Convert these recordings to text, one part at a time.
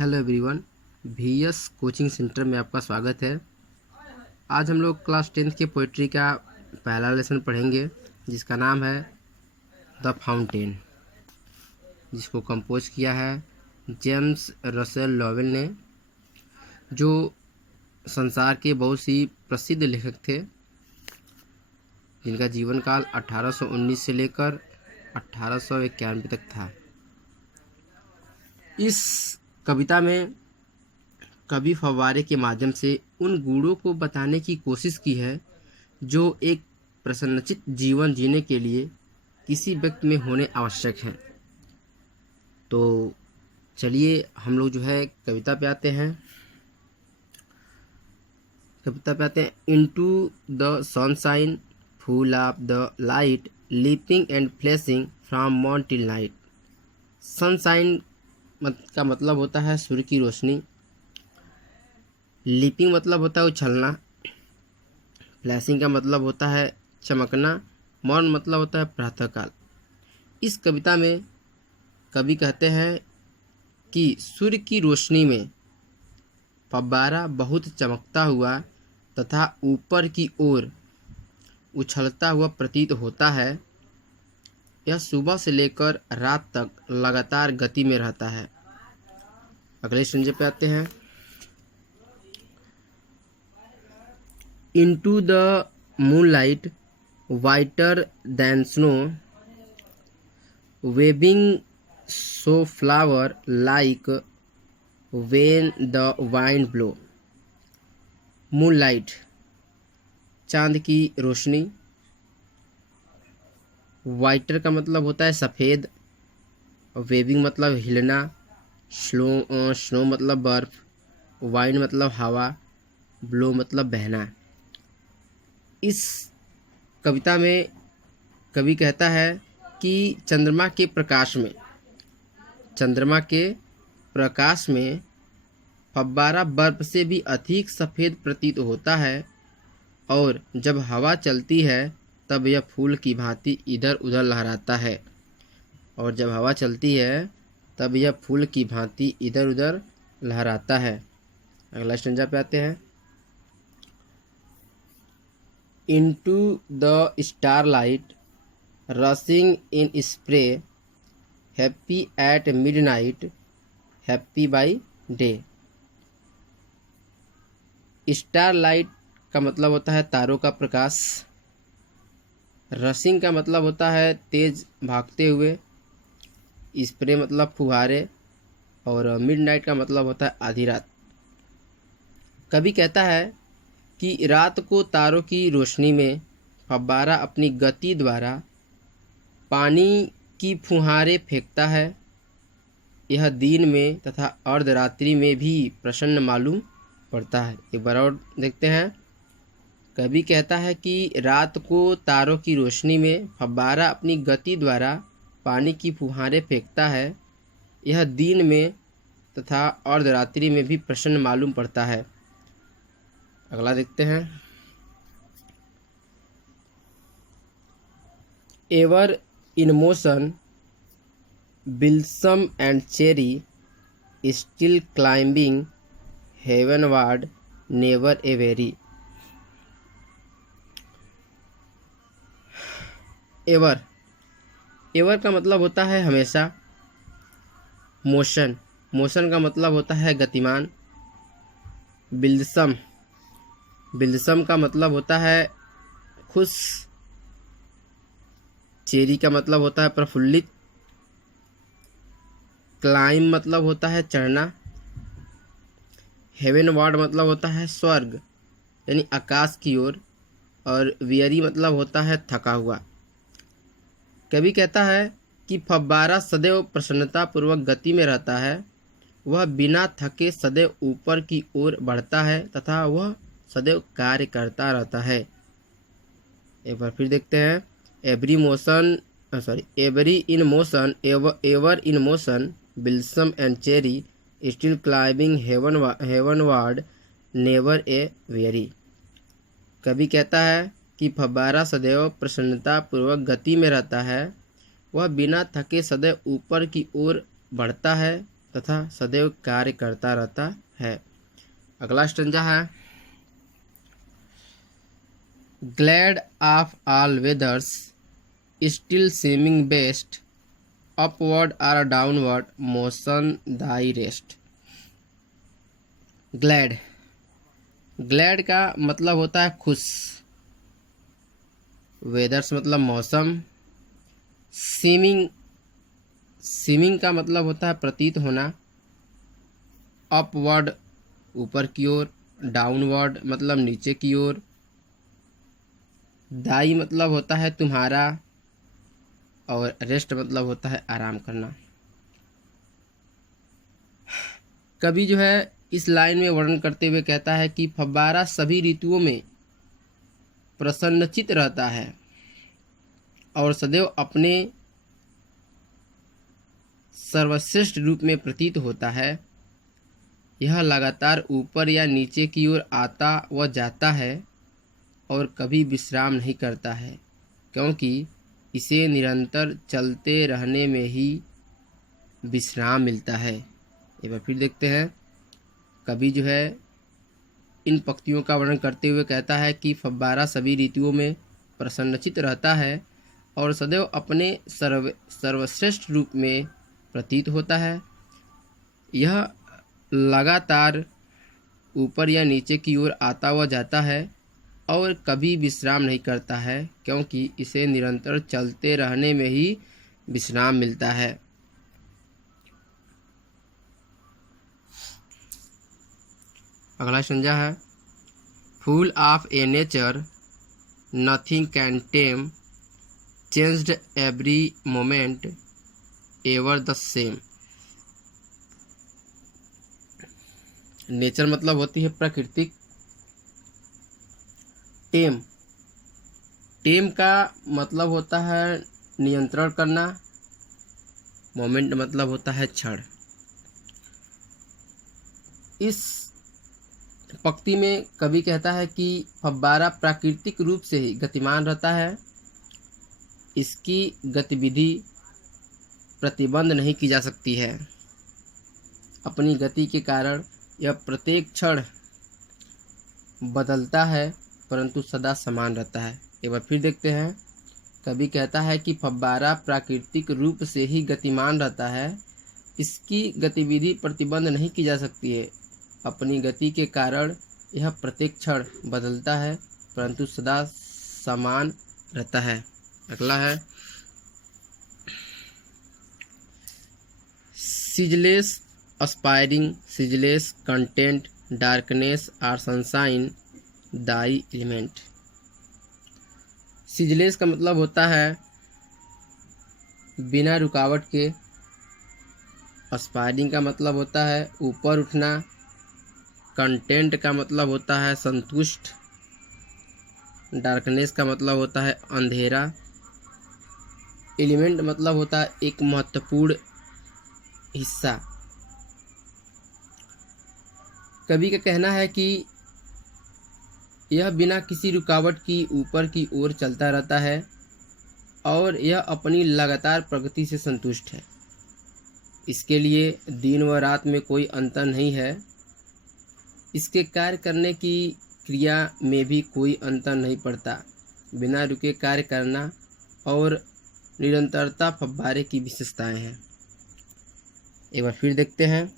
Hello everyone, VS coaching centre में आपका स्वागत है। आज हम लोग क्लास 10th के पोइट्री का पहला लेसन पढ़ेंगे, जिसका नाम है द फाउंटेन, जिसको कंपोज किया है जेम्स रसेल लॉवेल ने, जो संसार के बहुत सी प्रसिद्ध लेखक थे, जिनका जीवन काल 1819 से लेकर 1891 तक था। इस कविता में कवि फव्वारे के माध्यम से उन गुणों को बताने की कोशिश की है जो एक प्रसन्नचित्त जीवन जीने के लिए किसी व्यक्ति में होने आवश्यक हैं। तो चलिए हम लोग जो है कविता पे आते हैं। Into the sunshine full of the light leaping and flashing from morn till night. Sunshine का मतलब होता है सूर्य की रोशनी, लीपिंग मतलब होता है उछलना, फ्लैशिंग का मतलब होता है चमकना, मॉर्न मतलब होता है प्रातःकाल। इस कविता में कवि कहते हैं कि सूर्य की रोशनी में फव्वारा बहुत चमकता हुआ तथा ऊपर की ओर उछलता हुआ प्रतीत होता है। यह सुबह से लेकर रात तक लगातार गति में रहता है। अगले संजय पे आते हैं। Into the moonlight whiter than snow waving so flower like when the wind blow. Moonlight चांद की रोशनी, वाइटर का मतलब होता है सफ़ेद, वेबिंग मतलब हिलना, स्नो मतलब बर्फ़, वाइंड मतलब हवा, ब्लो मतलब बहना। इस कविता में कवि कहता है कि चंद्रमा के प्रकाश में फव्वारा बर्फ से भी अधिक सफ़ेद प्रतीत होता है, और जब हवा चलती है तब यह फूल की भांति इधर उधर लहराता है। और जब हवा चलती है तब यह फूल की भांति इधर उधर लहराता है। अगला स्टेंजा पे आते हैं। Into the starlight rushing in spray happy at midnight happy by day. Starlight का मतलब होता है तारों का प्रकाश, रशिंग का मतलब होता है तेज भागते हुए, स्प्रे मतलब फुहारे, और मिडनाइट का मतलब होता है आधी रात। कवि कहता है कि रात को तारों की रोशनी में फव्वारा अपनी गति द्वारा पानी की फुहारे फेंकता है। यह दिन में तथा अर्धरात्रि में भी प्रसन्न मालूम पड़ता है। एक बार और देखते हैं। कवि कहता है कि रात को तारों की रोशनी में फव्वारा अपनी गति द्वारा पानी की फुहारें फेंकता है। यह दिन में तथा अर्धरात्रि में भी प्रसन्न मालूम पड़ता है। अगला देखते हैं। Ever in motion blithesome and cheery still climbing heavenward never aweary. Ever का मतलब होता है हमेशा, मोशन का मतलब होता है गतिमान, बिल्सम का मतलब होता है खुश, चेरी का मतलब होता है प्रफुल्लित, क्लाइम मतलब होता है चढ़ना, हेवनवार्ड मतलब होता है स्वर्ग यानी आकाश की ओर, और वियरी मतलब होता है थका हुआ। कवि कहता है कि फव्वारा सदैव प्रसन्नतापूर्वक गति में रहता है। वह बिना थके सदैव ऊपर की ओर बढ़ता है तथा वह सदैव कार्य करता रहता है। एक बार फिर देखते हैं। Ever in motion blithesome and cheery still climbing heavenward never aweary. कवि कहता है कि फव्वारा सदैव प्रसन्नतापूर्वक गति में रहता है। वह बिना थके सदैव ऊपर की ओर बढ़ता है तथा सदैव कार्य करता रहता है। अगला स्टंजा है, glad of all weathers still seeming best upward और downward motion thy rest. Glad, glad का मतलब होता है खुश, वेदर्स मतलब मौसम, सीमिंग, सीमिंग का मतलब होता है प्रतीत होना, अपवर्ड ऊपर की ओर, डाउनवर्ड मतलब नीचे की ओर, दाई मतलब होता है तुम्हारा, और रेस्ट मतलब होता है आराम करना। कवि जो है इस लाइन में वर्णन करते हुए कहता है कि फव्वारा सभी ऋतुओं में प्रसन्नचित रहता है और सदैव अपने सर्वश्रेष्ठ रूप में प्रतीत होता है। यह लगातार ऊपर या नीचे की ओर आता व जाता है और कभी विश्राम नहीं करता है, क्योंकि इसे निरंतर चलते रहने में ही विश्राम मिलता है। एक बार फिर देखते हैं, कवि जो है इन पंक्तियों का वर्णन करते हुए कहता है कि फव्वारा सभी ऋतुओं में प्रसन्नचित रहता है और सदैव अपने सर्वश्रेष्ठ रूप में प्रतीत होता है। यह लगातार ऊपर या नीचे की ओर आता व जाता है और कभी विश्राम नहीं करता है, क्योंकि इसे निरंतर चलते रहने में ही विश्राम मिलता है। अगला संज्ञा है, full of A nature nothing can time changed every moment ever the same. Nature मतलब होती है प्राकृतिक, टेम, टेम का मतलब होता है नियंत्रण करना, मोमेंट मतलब होता है क्षण। इस पंक्ति में कवि कहता है कि फव्वारा प्राकृतिक रूप से ही गतिमान रहता है, इसकी गतिविधि प्रतिबंध नहीं की जा सकती है। अपनी गति के कारण यह प्रत्येक क्षण बदलता है परंतु सदा समान रहता है। एक बार फिर देखते हैं, कवि कहता है कि फव्वारा प्राकृतिक रूप से ही गतिमान रहता है, इसकी गतिविधि प्रतिबंध नहीं की जा सकती है। अपनी गति के कारण यह प्रत्येक क्षण बदलता है परंतु सदा समान रहता है। अगला है, ceaseless aspiring, ceaseless, content, darkness or sunshine, Dai element. Ceaseless का मतलब होता है बिना रुकावट के, एस्पायरिंग का मतलब होता है ऊपर उठना, कंटेंट का मतलब होता है संतुष्ट, डार्कनेस का मतलब होता है अंधेरा, एलिमेंट मतलब होता है एक महत्वपूर्ण हिस्सा। कवि का कहना है कि यह बिना किसी रुकावट की ऊपर की ओर चलता रहता है और यह अपनी लगातार प्रगति से संतुष्ट है। इसके लिए दिन व रात में कोई अंतर नहीं है। इसके कार्य करने की क्रिया में भी कोई अंतर नहीं पड़ता। बिना रुके कार्य करना और निरंतरता फव्वारे की विशेषताएं हैं। एक बार फिर देखते हैं,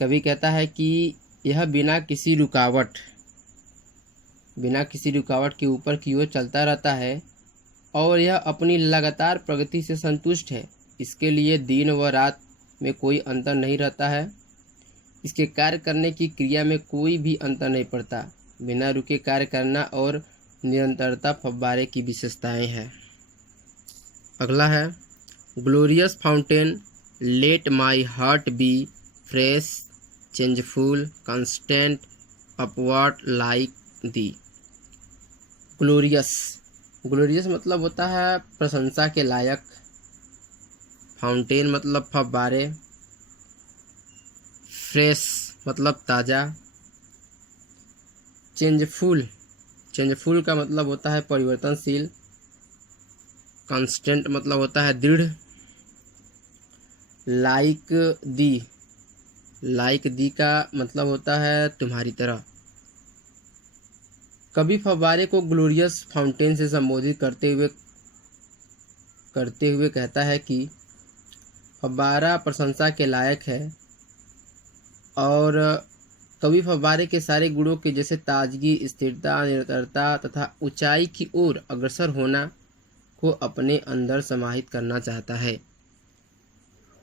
कवि कहता है कि यह बिना किसी रुकावट के ऊपर की ओर चलता रहता है और यह अपनी लगातार प्रगति से संतुष्ट है। इसके लिए दिन व रात में कोई अंतर नहीं रहता है। इसके कार्य करने की क्रिया में कोई भी अंतर नहीं पड़ता। बिना रुके कार्य करना और निरंतरता फव्वारे की विशेषताएं हैं। अगला है, glorious fountain let my heart be fresh changeful constant upward like thee. Glorious, glorious मतलब होता है प्रशंसा के लायक, फाउंटेन मतलब फव्वारे, फ्रेश मतलब ताज़ा, चेंजफुल का मतलब होता है परिवर्तनशील, कांस्टेंट मतलब होता है दृढ़, लाइक दी। लाइक दी का मतलब होता है तुम्हारी तरह। कवि फव्वारे को ग्लोरियस फाउंटेन से संबोधित करते हुए कहता है कि फव्वारा प्रशंसा के लायक है और कवि फव्वारे के सारे गुणों के जैसे ताजगी, स्थिरता, निरंतरता तथा ऊंचाई की ओर अग्रसर होना को अपने अंदर समाहित करना चाहता है।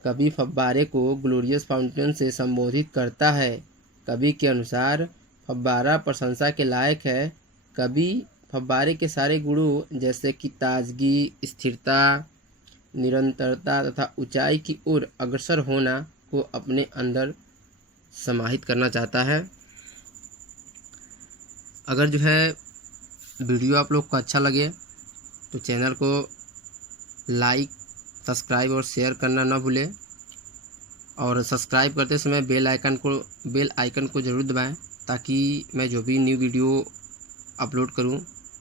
कवि फव्वारे को ग्लोरियस फाउंटेन से संबोधित करता है। कवि के अनुसार फव्वारा प्रशंसा के लायक है। कवि फव्वारे के सारे गुणों जैसे कि ताजगी, स्थिरता, निरंतरता तथा ऊंचाई की ओर अग्रसर होना को अपने अंदर समाहित करना चाहता है। अगर जो है वीडियो आप लोग को अच्छा लगे तो चैनल को लाइक, सब्सक्राइब और शेयर करना ना भूलें और सब्सक्राइब करते समय बेल आइकन को ज़रूर दबाएं ताकि मैं जो भी न्यू वीडियो अपलोड करूं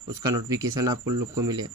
उसका नोटिफिकेशन आप लोग को मिले।